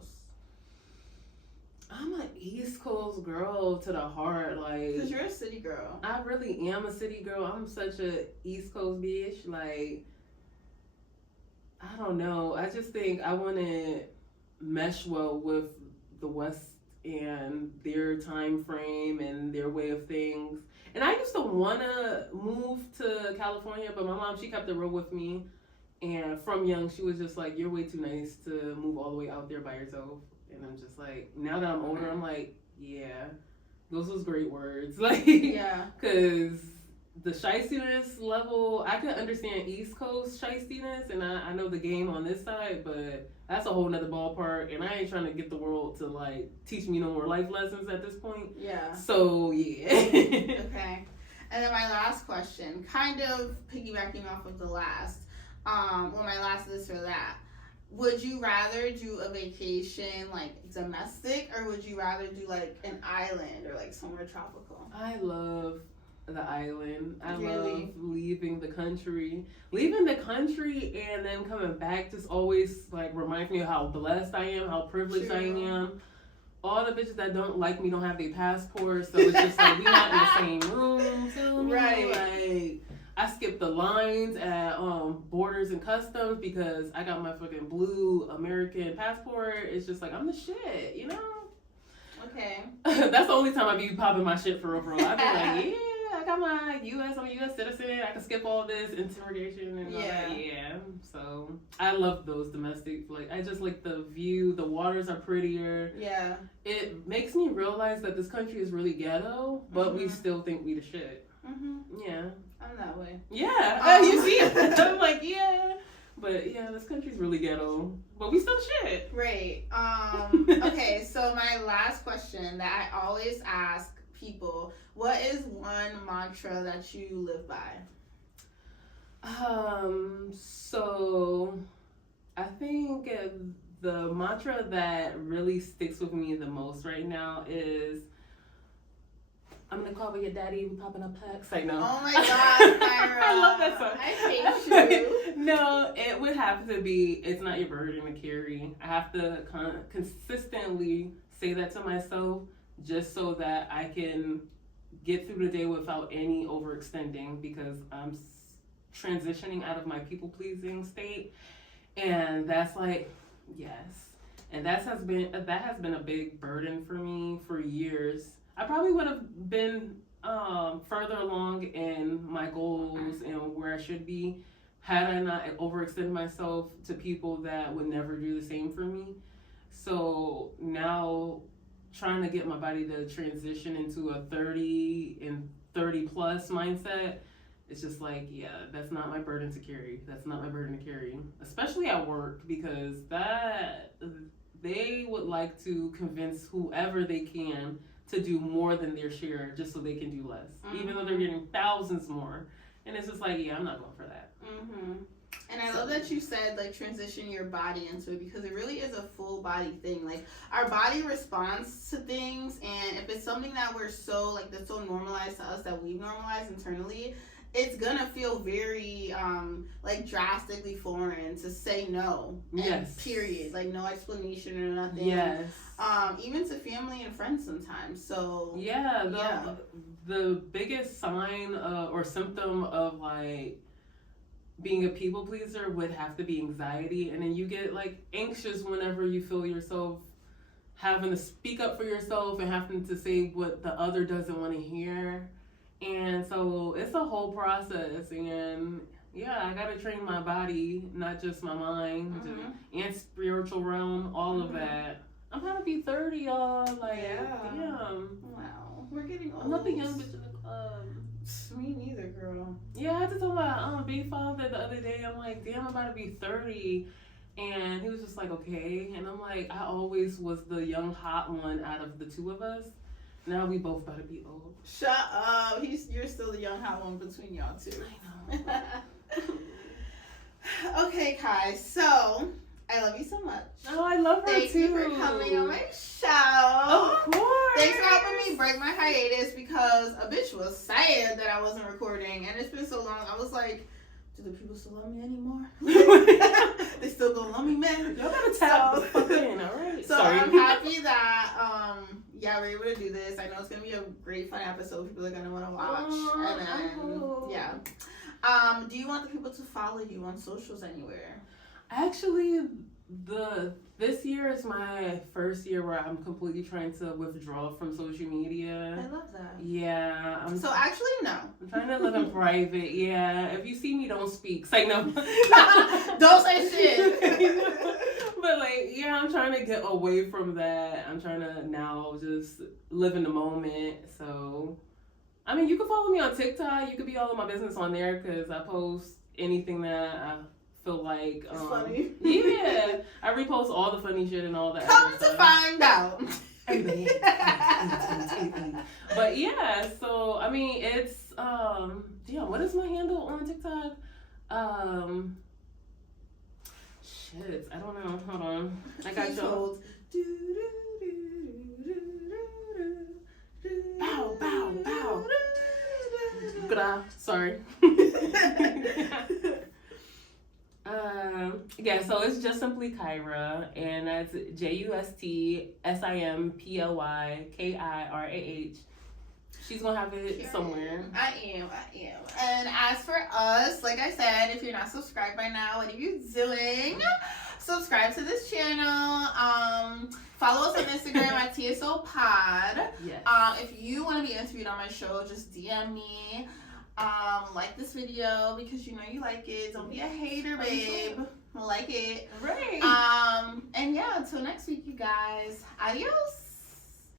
I'm an East Coast girl to the heart, like. Because you're a city girl. I really am a city girl. I'm such a East Coast bitch. Like, I don't know. I just think I want to mesh well with the West and their time frame and their way of things. And I used to want to move to California, but my mom, she kept it real with me. And from young, she was just like, you're way too nice to move all the way out there by yourself. And I'm just like, now that I'm older, I'm like, yeah, those was great words. Like, yeah. Because the shystiness level, I could understand East Coast shystiness, and I know the game on this side, but that's a whole nother ballpark. And I ain't trying to get the world to, like, teach me no more life lessons at this point. Yeah. So, yeah. Okay. And then my last question, kind of piggybacking off of the last, my last this or that. would you rather do a vacation like domestic, or would you rather do like an island or like somewhere tropical? I love the island. I Really? love leaving the country. Leaving the country and then coming back just always like reminds me of how blessed I am, how privileged I True. am. All the bitches that don't like me don't have their passports, so it's just like we not in the same room. Feel me? Right. Like I skip the lines at borders and customs because I got my fucking blue American passport. It's just like I'm the shit, you know. Okay. That's the only time I be popping my shit for real. I be like, yeah, I got my U.S. I'm a U.S. citizen. I can skip all this interrogation and all that. Yeah. So I love those domestic. Like I just like the view. The waters are prettier. Yeah. It makes me realize that this country is really ghetto, but we still think we the shit. Yeah. I'm that way. Yeah. You see it? I'm like, yeah. But yeah, this country's really ghetto, but we still shit. Right. Okay, so my last question that I always ask people, what is one mantra that you live by? So I think the mantra that really sticks with me the most right now is I'm gonna call with your daddy. We popping up packs. Like no. Oh my God, Kyra. I love that song. I hate you. No, it would have to be. It's not your burden to carry. I have to consistently say that to myself, just so that I can get through the day without any overextending, because I'm transitioning out of my people pleasing state, and that's like yes, and that has been a big burden for me for years. I probably would have been further along in my goals and where I should be had I not overextended myself to people that would never do the same for me. So now trying to get my body to transition into a 30 and 30 plus mindset, it's just like, yeah, that's not my burden to carry. That's not my burden to carry, especially at work, because that they would like to convince whoever they can to do more than their share just so they can do less, even though they're getting thousands more. And it's just like, yeah, I'm not going for that. And I love that you said like transition your body into it, because it really is a full body thing. Like our body responds to things, and if it's something that we're so like that's so normalized to us that we've normalized internally, it's gonna feel very like drastically foreign to say no. Yes. Period. Like no explanation or nothing. Yes. Even to family and friends sometimes. So the biggest sign or symptom of like being a people pleaser would have to be anxiety, and then you get like anxious whenever you feel yourself having to speak up for yourself and having to say what the other doesn't want to hear. And so it's a whole process, and yeah, I gotta train my body, not just my mind, and spiritual realm, all of that. I'm gonna be 30, y'all. Like, damn. Wow, we're getting old. I'm not the young bitch in the club. Me neither, girl. Yeah, I had to tell my big father the other day. I'm like, damn, I'm about to be 30. And he was just like, okay. And I'm like, I always was the young hot one out of the two of us. Now we both about to be old. Shut up. You're still the young hot one between y'all two. I know. Okay, Kai. So I love you so much. Oh, I love her Thank too. you for coming on my show. Of course. Thanks for helping me break my hiatus, because a bitch was sad that I wasn't recording, and it's been so long. I was like, do the people still love me anymore? They still gonna love me, man. Y'all gotta tap the fuck in, all right? So Sorry. I'm happy that we're able to do this. I know it's gonna be a great fun episode. People are gonna want to watch, and then do you want the people to follow you on socials anywhere? Actually, this year is my first year where I'm completely trying to withdraw from social media. I love that. Yeah. So actually, no. I'm trying to live in private. Yeah. If you see me, don't speak. Say no. Don't say shit. But like, yeah, I'm trying to get away from that. I'm trying to now just live in the moment. So, I mean, you can follow me on TikTok. You could be all of my business on there, because I post anything that I feel like it's funny. Yeah, I repost all the funny shit and all that. Come to find out. But yeah, so I mean, it's what is my handle on TikTok? Shit, I don't know. Hold on. I got Please you. hold. Bow, bow, bow. Sorry. Yeah, so it's just simply Kirah, and that's JUSTSIMPLYKIRAH. She's gonna have it somewhere. I am. And as for us, like I said, if you're not subscribed by now, what are you doing? Subscribe to this channel. Follow us on Instagram at TSO Pod. Yes. If you want to be interviewed on my show, just DM me. Like this video because you know you like it. Don't be a hater, babe. Like it. Right. And yeah, until next week, you guys. Adios.